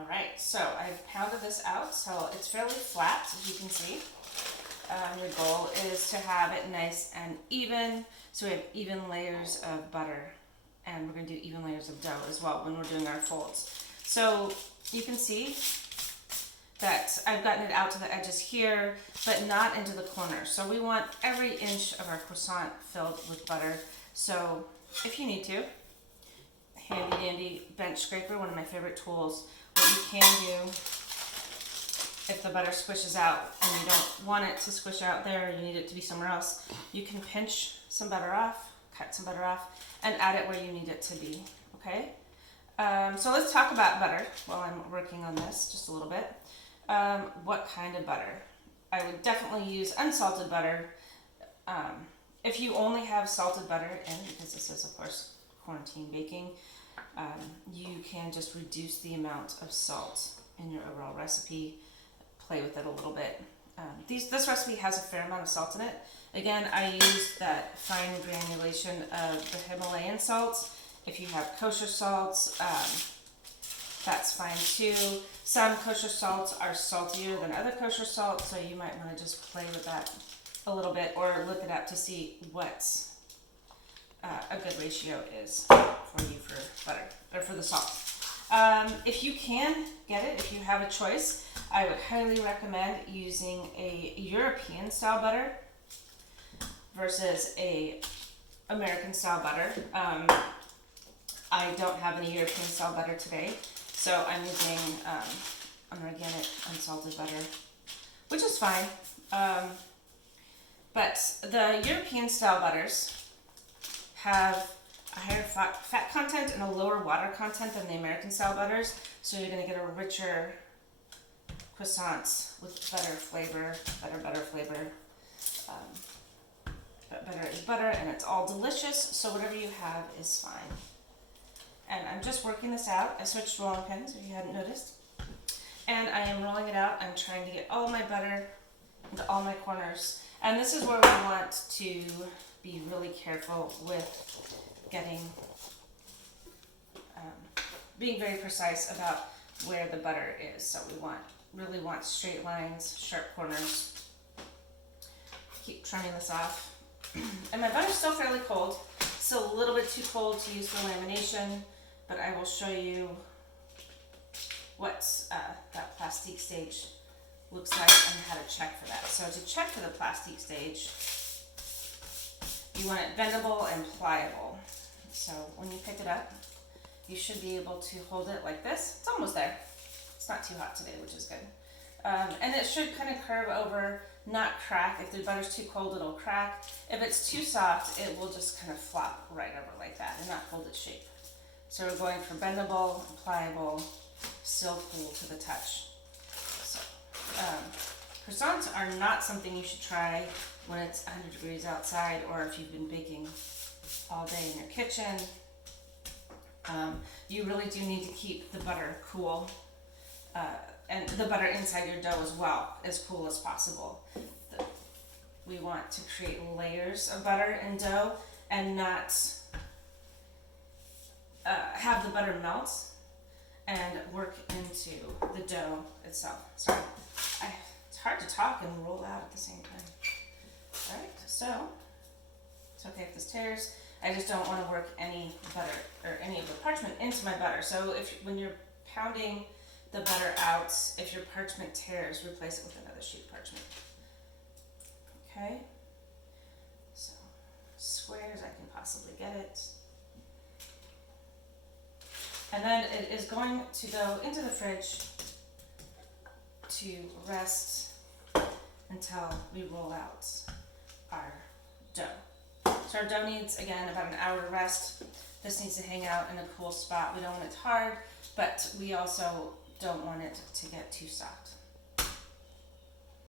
All right, so I've pounded this out, so it's fairly flat, as you can see. Your goal is to have it nice and even, so we have even layers of butter, and we're going to do even layers of dough as well when we're doing our folds. So you can see that I've gotten it out to the edges here, but not into the corners. So we want every inch of our croissant filled with butter. So if you need to, handy dandy bench scraper, one of my favorite tools. What you can do, if the butter squishes out and you don't want it to squish out there, you need it to be somewhere else, you can pinch some butter off, cut some butter off, and add it where you need it to be, okay? So let's talk about butter while I'm working on this just a little bit. What kind of butter? I would definitely use unsalted butter. If you only have salted butter in, because this is of course quarantine baking, you can just reduce the amount of salt in your overall recipe, play with it a little bit. This recipe has a fair amount of salt in it. Again, I use that fine granulation of the Himalayan salts. If you have kosher salts, that's fine too. Some kosher salts are saltier than other kosher salts, so you might want to just play with that a little bit or look it up to see what a good ratio is for you for butter, or for the salt. If you can get it, if you have a choice, I would highly recommend using a European style butter versus a American style butter. I don't have any European style butter today, so I'm using an organic unsalted butter, which is fine. But the European style butters have a higher fat content and a lower water content than the American style butters, so you're going to get a richer croissant with better flavor, better butter flavor. But butter is butter, and it's all delicious, so whatever you have is fine. And I'm just working this out. I switched rolling pins, if you hadn't noticed. And I am rolling it out. I'm trying to get all my butter into all my corners. And this is where we want to be really careful with getting, being very precise about where the butter is. So we really want straight lines, sharp corners. Keep trimming this off. And my butter's still fairly cold. Still a little bit too cold to use for lamination, but I will show you what that plastique stage looks like and how to check for that. So to check for the plastique stage, you want it bendable and pliable. So when you pick it up, you should be able to hold it like this. It's almost there. It's not too hot today, which is good. And it should kind of curve over, not crack. If the butter's too cold, it'll crack. If it's too soft, it will just kind of flop right over like that and not hold its shape. So we're going for bendable, pliable, still cool to the touch. So croissants are not something you should try when it's 100 degrees outside, or if you've been baking all day in your kitchen. You really do need to keep the butter cool. And the butter inside your dough as well, as cool as possible. We want to create layers of butter in dough and not have the butter melt and work into the dough itself. Sorry, it's hard to talk and roll out at the same time. All right, so it's okay if this tears. I just don't want to work any butter or any of the parchment into my butter. So when you're pounding the butter out, if your parchment tears, replace it with another sheet of parchment. Okay, so square as I can possibly get it. And then it is going to go into the fridge to rest until we roll out our dough. So our dough needs, again, about an hour to rest. This needs to hang out in a cool spot. We don't want it hard, but we also don't want it to get too soft.